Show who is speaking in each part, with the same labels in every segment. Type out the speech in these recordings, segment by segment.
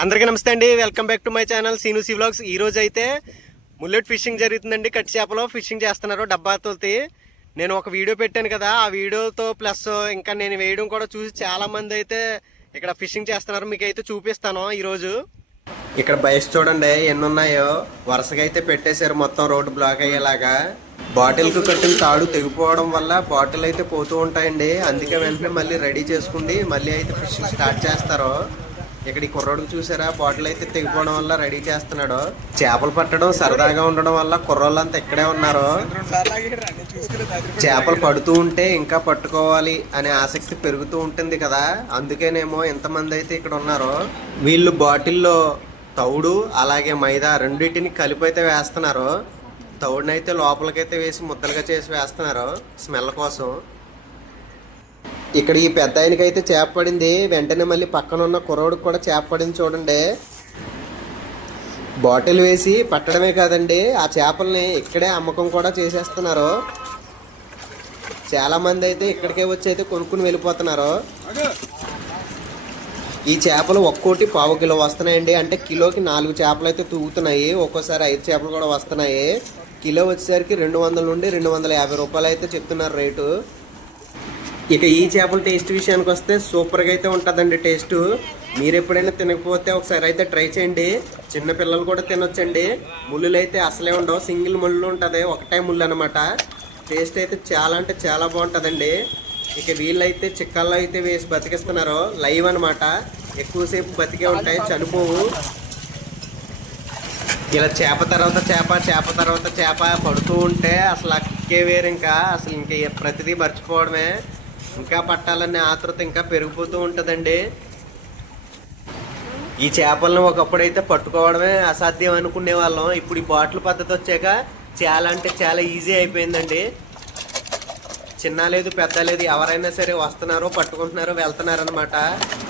Speaker 1: అందరికీ నమస్తే అండి. Welcome back to my channel Seenu C vlogs ఈ రోజు అయితే ముల్లెట్ ఫిషింగ్ జరుగుతుందండి. కట్టి చేపలో ఫిషింగ్ చేస్తున్నారు డబ్బాతోటి నేను ఒక వీడియో పెట్టాను కదా ఆ వీడియోతో ప్లస్ ఇంకా నేను వేయడం కూడా చూసి చాలా మంది అయితే ఇక్కడ ఫిషింగ్ చేస్తున్నారు. మీకు అయితే చూపిస్తాను ఈరోజు ఇక్కడ బయట చూడండి ఎన్ని ఉన్నాయో. వరుసగా అయితే పెట్టేశారు. మొత్తం రోడ్డు బ్లాక్ అయ్యేలాగా. బాటిల్కి కట్టిన తాడు తెగిపోవడం వల్ల బాటిల్ అయితే పోతూ ఉంటాయండి. అందుకే వెంటనే మళ్ళీ రెడీ చేసుకుండి మళ్ళీ అయితే ఫిషింగ్ స్టార్ట్ చేస్తారు. ఇక్కడ ఈ కుర్రోడికి చూసారా? బాటిల్ అయితే తెగిపోవడం వల్ల రెడీ చేస్తున్నాడు. చేపలు పట్టడం సరదాగా ఉండడం వల్ల కుర్రోళ్ళంతా ఇక్కడే ఉన్నారు. చేపలు పడుతూ ఉంటే ఇంకా పట్టుకోవాలి అనే ఆసక్తి పెరుగుతూ ఉంటుంది కదా. అందుకేనేమో ఇంతమంది అయితే ఇక్కడ ఉన్నారు. వీళ్ళు బాటిల్లో తౌడు అలాగే మైదా రెండింటిని కలిపి అయితే వేస్తున్నారు. తౌడునైతే లోపలికైతే వేసి ముద్దలుగా చేసి వేస్తున్నారు. స్మెల్ కోసం. ఇక్కడ ఈ పెద్ద ఆయనకైతే చేప పడింది వెంటనే మళ్ళీ పక్కన ఉన్న కుర్రోడికి కూడా చేప పడింది చూడండి. బాటిల్ వేసి పట్టడమే కాదండి. ఆ చేపల్ని ఇక్కడే అమ్మకం కూడా చేసేస్తున్నారు. చాలా మంది అయితే ఇక్కడికే వచ్చి అయితే కొనుక్కుని వెళ్ళిపోతున్నారు. ఈ చేపలు ఒక్కోటి పావు కిలో వస్తున్నాయండి. అంటే కిలోకి నాలుగు చేపలు అయితే తూగుతున్నాయి. ఒక్కోసారి ఐదు చేపలు కూడా వస్తున్నాయి. కిలో వచ్చేసరికి రెండు వందల నుండి రెండు వందల యాభై రూపాయలు అయితే చెప్తున్నారు రేటు. ఇక ఈ చేపల టేస్ట్ విషయానికి వస్తే సూపర్గా అయితే ఉంటుందండి టేస్ట్. మీరు ఎప్పుడైనా తినకపోతే ఒకసారి అయితే ట్రై చేయండి. చిన్న పిల్లలు కూడా తినొచ్చండి. ముళ్ళులు అయితే అసలే ఉండవు. సింగిల్ ముళ్ళు ఉంటుంది. ఒకటే ముళ్ళు అనమాట టేస్ట్ అయితే చాలా అంటే చాలా బాగుంటుందండి. ఇక వీళ్ళైతే చిక్కల్లో అయితే వేసి బతికిస్తున్నారు. లైవ్ అనమాట ఎక్కువసేపు బతికే ఉంటాయి. చనిపోవు. ఇలా చేప తర్వాత చేప చేప తర్వాత చేప పడుతూ ఉంటే అసలు ఆ కిక్కే వేరు ఇంకా. అసలు ఇంకా ప్రతిదీ మర్చిపోవడమే. ఇంకా పట్టాలనే ఆతృత ఇంకా పెరిగిపోతూ ఉంటుందండి. ఈ చేపలను ఒకప్పుడైతే పట్టుకోవడమే అసాధ్యం అనుకునే వాళ్ళం ఇప్పుడు ఈ బాటిల్ పద్ధతి వచ్చాక చాలా అంటే చాలా ఈజీ అయిపోయిందండి. చిన్న లేదు పెద్ద లేదు ఎవరైనా సరే వస్తున్నారు పట్టుకుంటున్నారు వెళ్తున్నారు అనమాట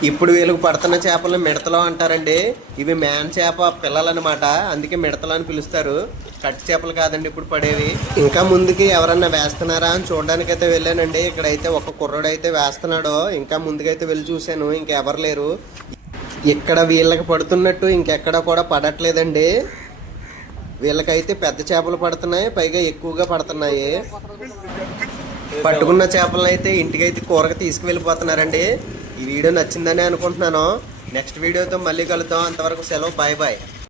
Speaker 1: ఇప్పుడు వీళ్ళకి పడుతున్న చేపలు మిడతలు అంటారండి. ఇవి మేన్ చేప పిల్లలు అనమాట అందుకే మిడతలు అని పిలుస్తారు. కట్టి చేపలు కాదండి ఇప్పుడు పడేవి. ఇంకా ముందుకి ఎవరన్నా వేస్తున్నారా అని చూడడానికైతే వెళ్ళానండి. ఇక్కడైతే ఒక కుర్రోడు అయితే వేస్తున్నాడో ఇంకా ముందుకైతే వెళ్ళి చూశాను. ఇంకెవరు లేరు. ఇక్కడ వీళ్ళకి పడుతున్నట్టు ఇంకెక్కడ కూడా పడట్లేదండి. వీళ్ళకైతే పెద్ద చేపలు పడుతున్నాయి పైగా ఎక్కువగా పడుతున్నాయి. పట్టుకున్న చేపలను అయితే ఇంటికైతే కూరగా తీసుకువెళ్ళిపోతున్నారండి. ఈ వీడియో నచ్చిందని అనుకుంటున్నాను. నెక్స్ట్ వీడియోతో మళ్ళీ కలుద్దాం. అంతవరకు సెలవు. Bye bye.